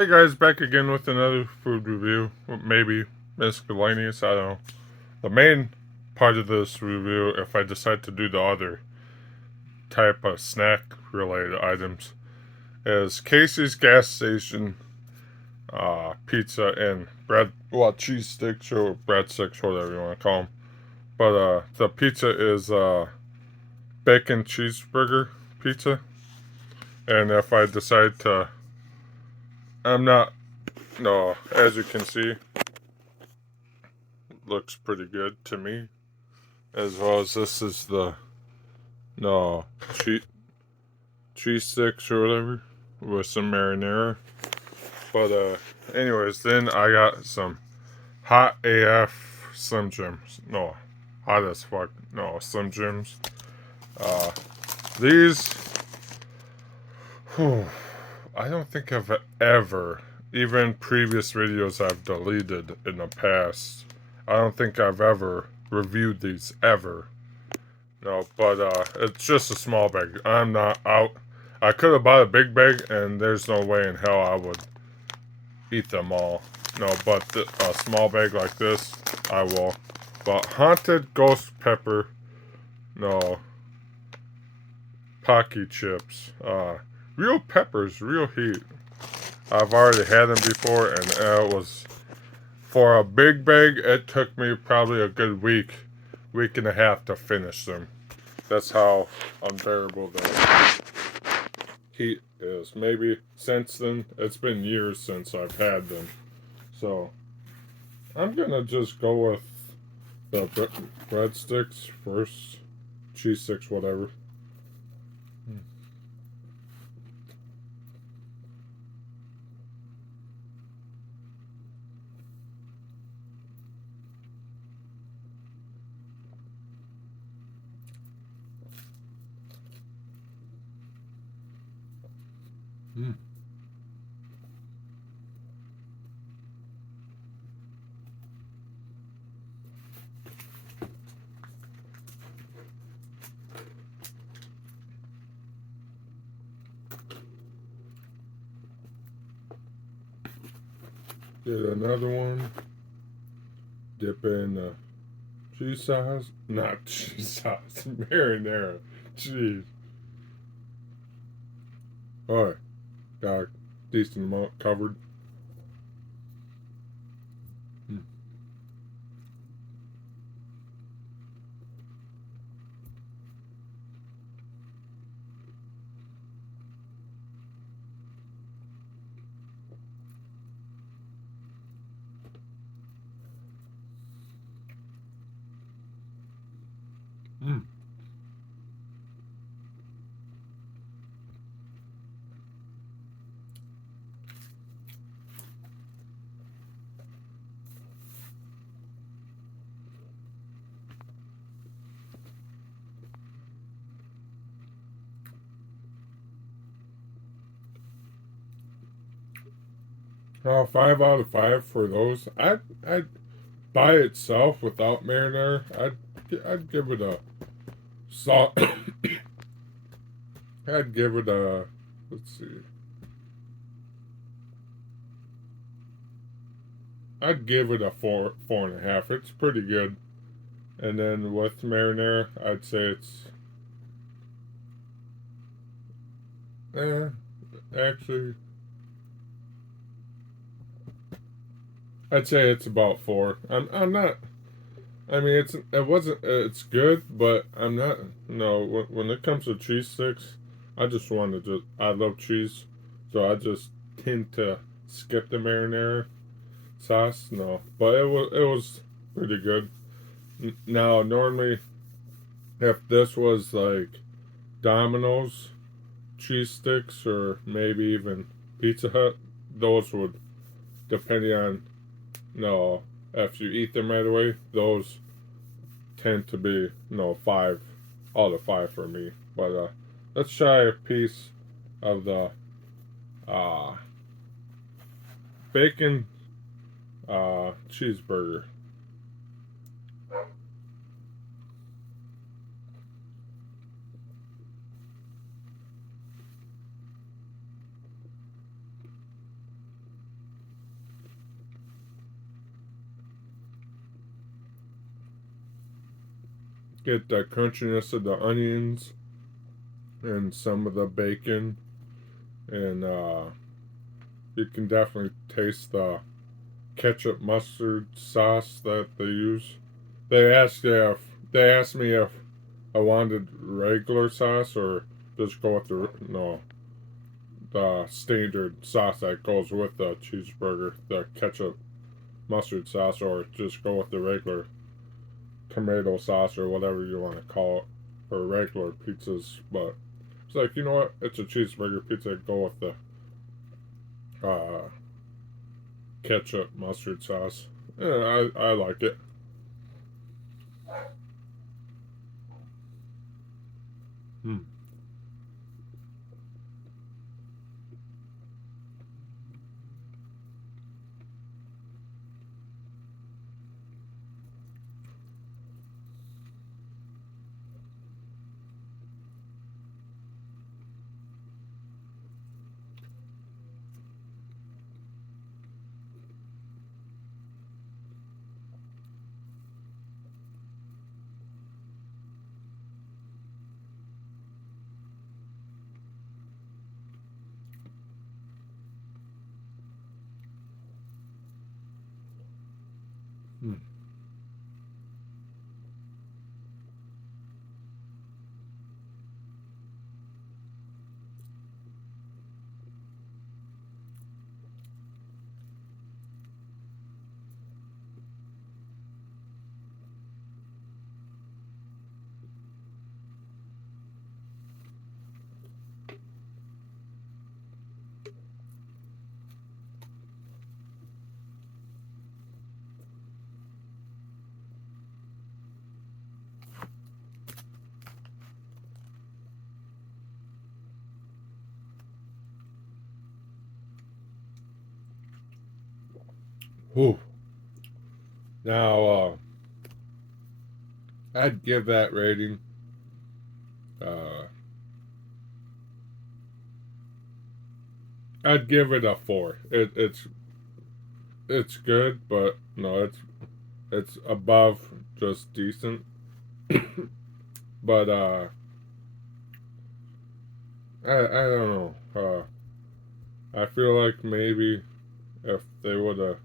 Hey guys, back again with another food review. Maybe miscellaneous, I don't know. The main part of this review, if I decide to do the other type of snack related items, is Casey's gas station pizza and bread, well, cheese sticks or breadsticks, whatever you want to call them. But the pizza is bacon cheeseburger pizza. And if I decide to, I'm not, no, as you can see, looks pretty good to me. As well as this is the no cheese sticks or whatever with some marinara. But anyways, then I got some hot AF Slim Jims. No, hot as fuck. No, Slim Jims. Uh, these, whew, I don't think I've ever, even previous videos I've deleted in the past, I don't think I've ever reviewed these ever. No, but it's just a small bag. I'm not out. I could have bought a big bag, and there's no way in hell I would eat them all. No, but a small bag like this, I will. But haunted ghost pepper, no. Pocky chips, real peppers, real heat. I've already had them before, and it was for a big bag. It took me probably a good week and a half to finish them. That's how unbearable the heat is. Maybe since then, it's been years since I've had them. So I'm gonna just go with the breadsticks first, cheese sticks, whatever. Mm. Get another one. Dip in cheese sauce. Not cheese sauce. Marinara. Jeez. Alright. Got a decent amount covered. Mm. Mm. Oh, 5 out of 5 for those. I'd by itself without marinara. I'd give it a salt. I'd give it a, let's see. I'd give it a 4.5. It's pretty good. And then with marinara, I'd say it's actually I'd say it's about 4. I'm not. I mean, it wasn't. It's good, but I'm not. No, when it comes to cheese sticks, I just want to just. I love cheese, so I just tend to skip the marinara sauce. No, but it was pretty good. Now, normally, if this was like Domino's cheese sticks or maybe even Pizza Hut, those would, depending on, no, if you eat them right away, those tend to be, 5 out of 5 for me. But let's try a piece of the uh, bacon cheeseburger. get the crunchiness of the onions and some of the bacon, and you can definitely taste the ketchup mustard sauce that they use. They asked me if I wanted regular sauce or just go with the standard sauce that goes with the cheeseburger, the ketchup mustard sauce, or just go with the regular tomato sauce or whatever you want to call it for regular pizzas. But it's like, you know what? It's a cheeseburger pizza. Go with the ketchup mustard sauce. Yeah, I like it. Hmm. Hmm. Whew. Now, I'd give that rating. Uh, I'd give it a 4. It's good, but no, it's above just decent. But I don't know. I feel like maybe if they would have,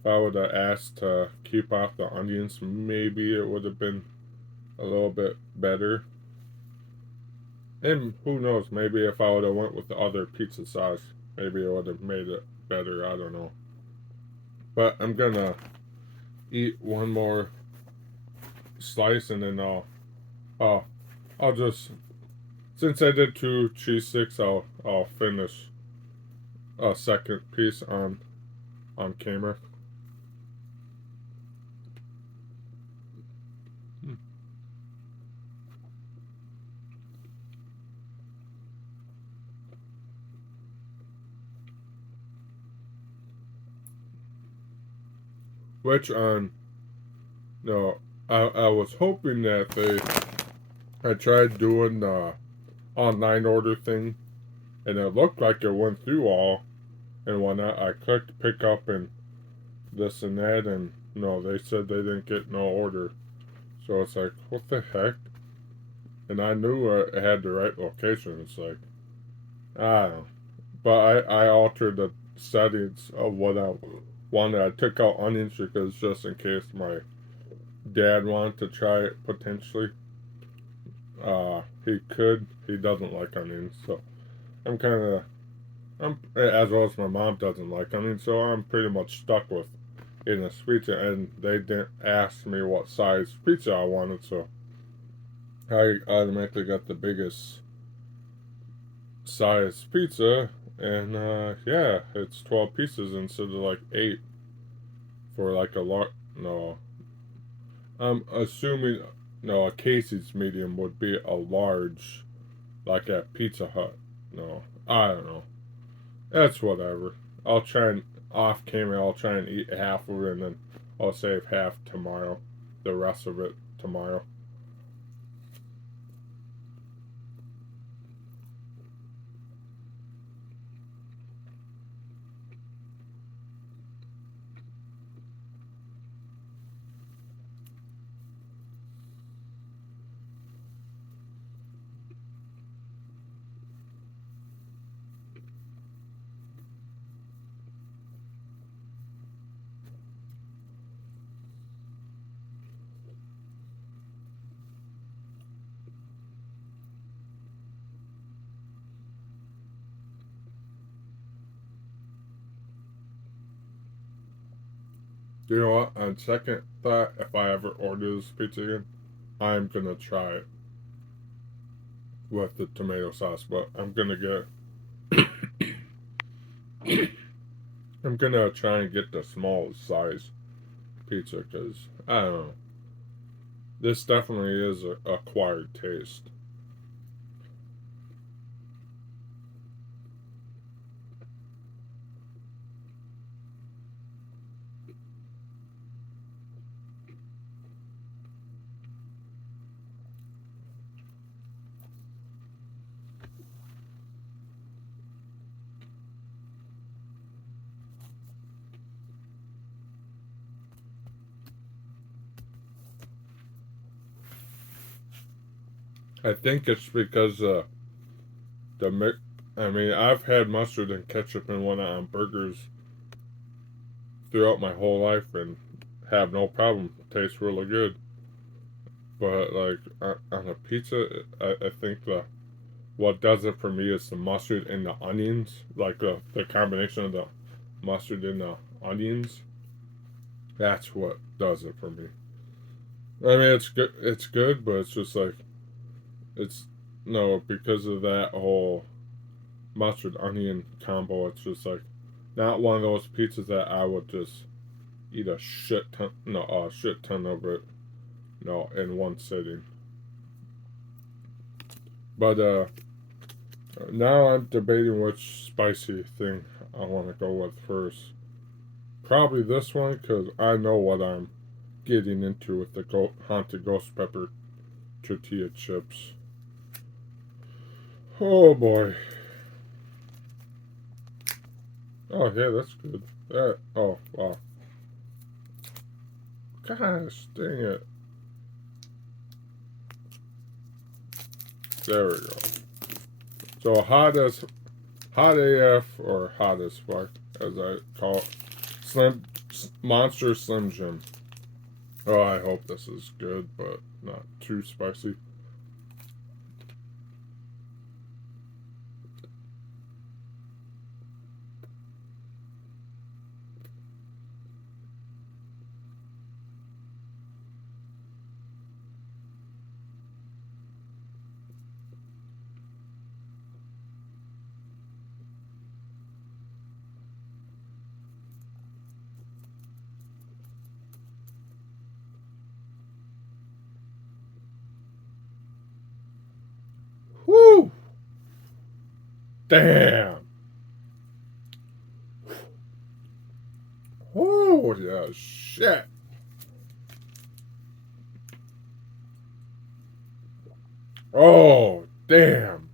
if I would have asked to keep off the onions, maybe it would have been a little bit better. And who knows? Maybe if I would have went with the other pizza sauce, maybe it would have made it better. I don't know. But I'm gonna eat one more slice and then uh, I'll just, since I did 2 cheese sticks, I'll finish a second piece on camera. Which no, I was hoping that I tried doing the online order thing, and it looked like it went through all. And when I clicked pick up and this and that, and no, they said they didn't get no order. So it's like, what the heck? And I knew it had the right location. It's like, I don't know. But I altered the settings of what I wanted. I took out onions because just in case my dad wanted to try it potentially. He could. He doesn't like onions, so I'm kind of I'm as well as my mom doesn't like onions, so I'm pretty much stuck with eating this pizza. And they didn't ask me what size pizza I wanted, so I automatically got the biggest size pizza. And yeah, it's 12 pieces instead of like 8 for like a lot. No, I'm assuming no, a Casey's medium would be a large, like at Pizza Hut. No, I don't know. That's whatever. I'll try and off camera. I'll try and eat half of it, and then I'll save half tomorrow. The rest of it tomorrow. You know what? On second thought, if I ever order this pizza again, I'm gonna try it with the tomato sauce. But I'm gonna try and get the smallest size pizza because I don't know. This definitely is a acquired taste. I think it's because the mix. I mean, I've had mustard and ketchup and whatnot on burgers throughout my whole life and have no problem. It tastes really good. But like on a pizza, I think the what does it for me is the mustard and the onions, like the combination of the mustard and the onions. That's what does it for me. I mean, it's good. It's good, but it's just like it's no because of that whole mustard onion combo. It's just like not one of those pizzas that I would just eat a shit ton, no, a shit ton of it, no, in one sitting. But now I'm debating which spicy thing I want to go with first. Probably this one because I know what I'm getting into with the haunted ghost pepper tortilla chips. Oh boy. Oh yeah, that's good. That oh wow. Gosh dang it. There we go. So hot AF or hot as fuck as I call it. Monster Slim Jim. Oh, I hope this is good, but not too spicy. Whoo! Damn! Oh yeah, shit! Oh damn!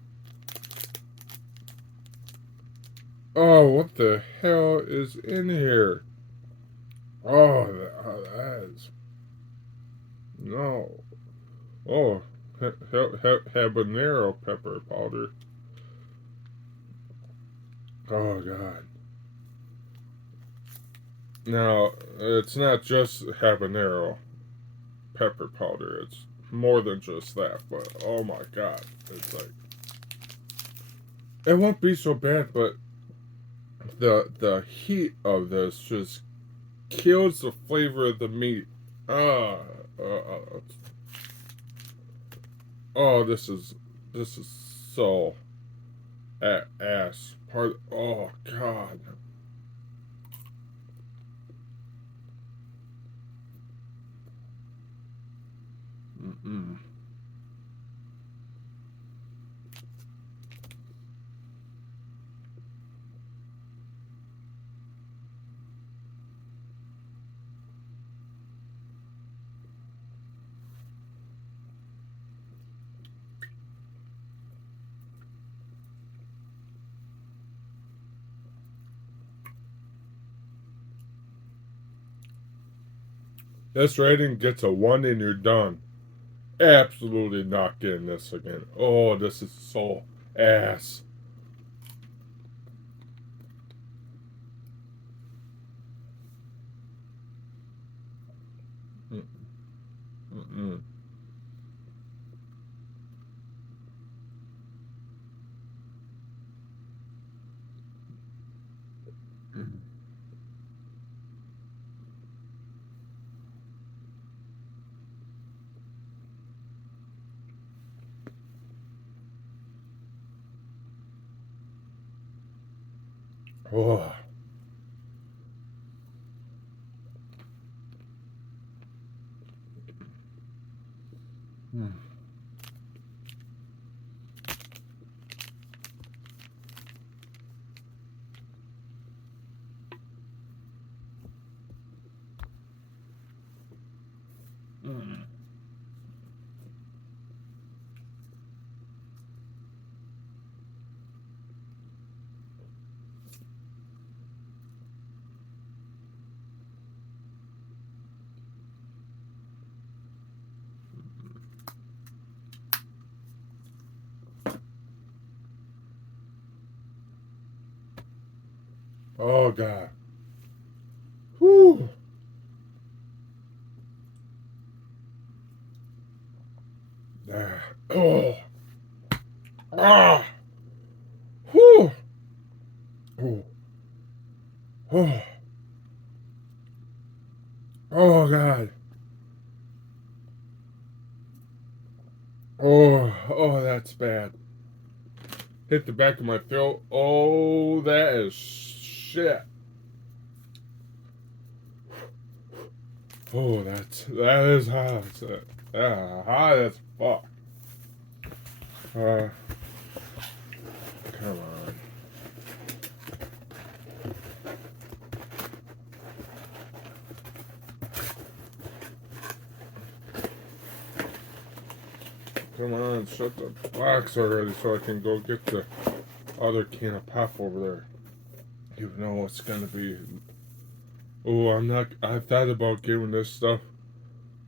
Oh, what the hell is in here? Oh, that is no. Oh, habanero pepper powder. Oh god. Now it's not just habanero pepper powder. It's more than just that. But oh my god, it's like it won't be so bad. But the heat of this just kills the flavor of the meat. Ah, uh, uh, oh, this is so ass part. Oh god. Mm-mm. This rating gets a 1 and you're done. Absolutely not getting this again. Oh, this is so ass. Mm-mm. Oh. Mm. Mm. Oh God. Whew. Ah. Oh. Ah. Whew. Oh. Oh. Oh God. Oh. Oh, that's bad. Hit the back of my throat. Oh, that is shit. Oh, that is hot. Hot as fuck. Come on. Come on, shut the box already so I can go get the other can of pop over there. You know it's gonna be. Oh, I'm not. I thought about giving this stuff.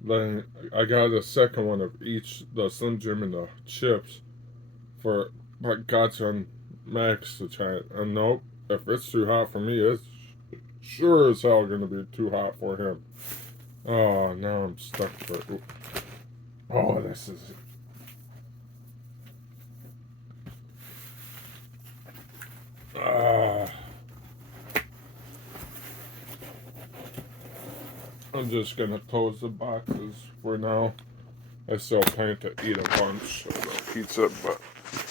Then I got a second one of each, the Slim Jim and the chips, for my godson Max to try it. And nope, if it's too hot for me, it's sure as hell gonna be too hot for him. Oh, now I'm stuck for it. Oh, this is. Ah. I'm just gonna close the boxes for now. I still plan to eat a bunch of the pizza, but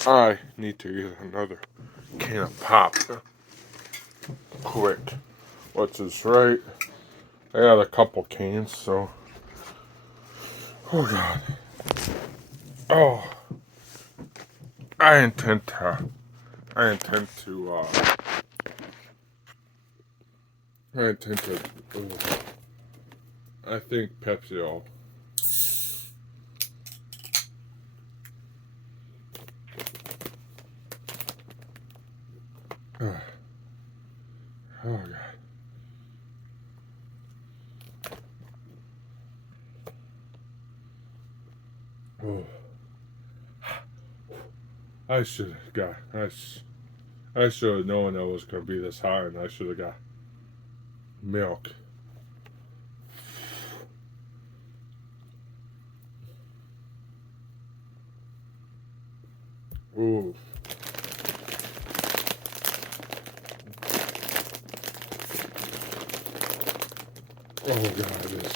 I need to eat another can of pop quick. Which is right. I got a couple cans, so. Oh God. Oh. I intend to. I intend to. I intend to. I think Pepsi will. Oh God. Oh. I should have got. I should have known it was gonna be this high, and I should have got milk. Ooh. Oh God, this.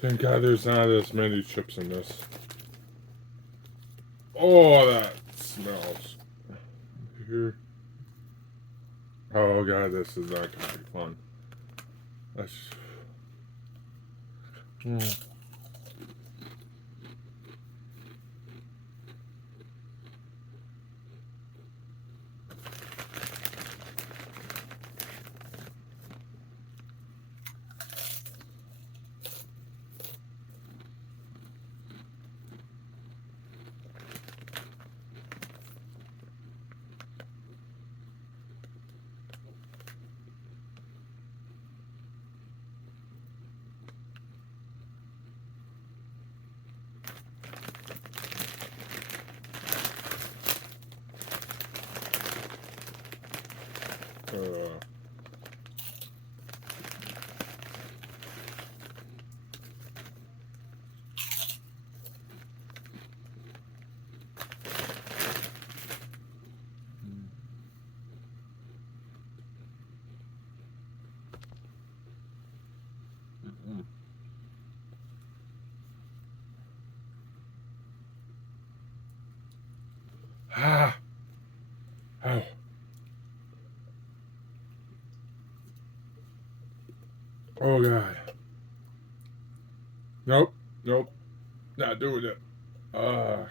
Thank God there's not as many chips in this. Oh, that smells. Here. Oh God, this is not gonna be fun. That's. Mm. Uh, Ah. Oh. Oh God. Nope. Nope. Not doing it. Uh.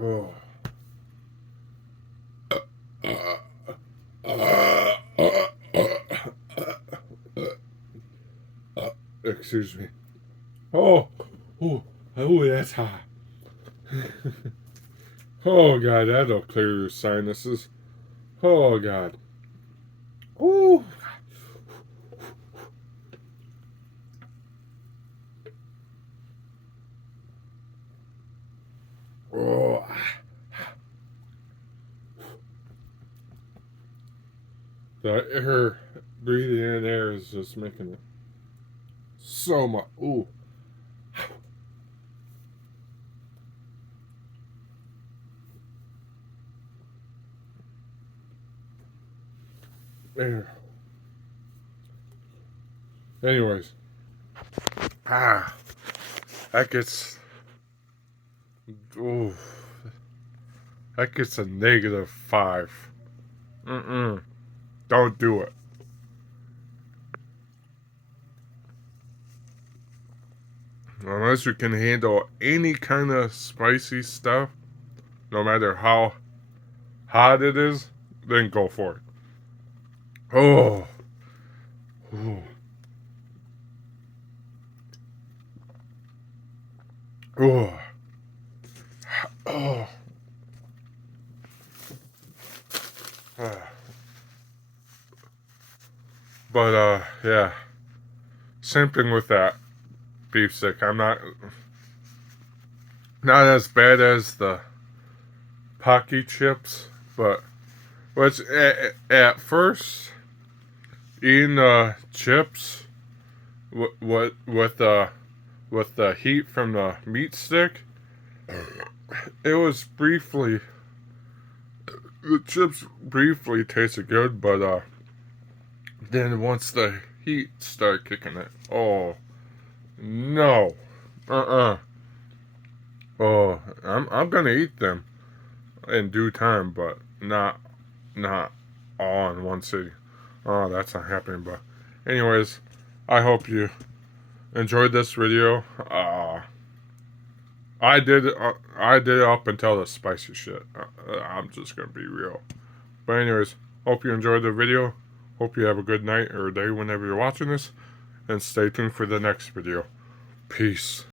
Oh. Excuse me. Oh. Oh. Oh, that's hot. Oh God, that'll clear your sinuses. Oh God. Ooh. Oh. The air, breathing in air is just making it so much. Ooh. Air. Anyways. Ah. That gets. Ooh. That gets a -5. Mm-mm. Don't do it. Unless you can handle any kind of spicy stuff, no matter how hot it is, then go for it. Oh. Oh. Oh. Oh. But yeah. Same thing with that beef stick. I'm not as bad as the Pocky chips, but which at first eating chips with the heat from the meat stick, it was briefly the chips briefly tasted good, but then once the heat started kicking it, oh no, oh I'm gonna eat them in due time, but not all in one sitting. Oh, that's not happening. But anyways, I hope you enjoyed this video. I did up until the spicy shit. I'm just gonna be real. But anyways, hope you enjoyed the video. Hope you have a good night or day whenever you're watching this, and stay tuned for the next video. Peace.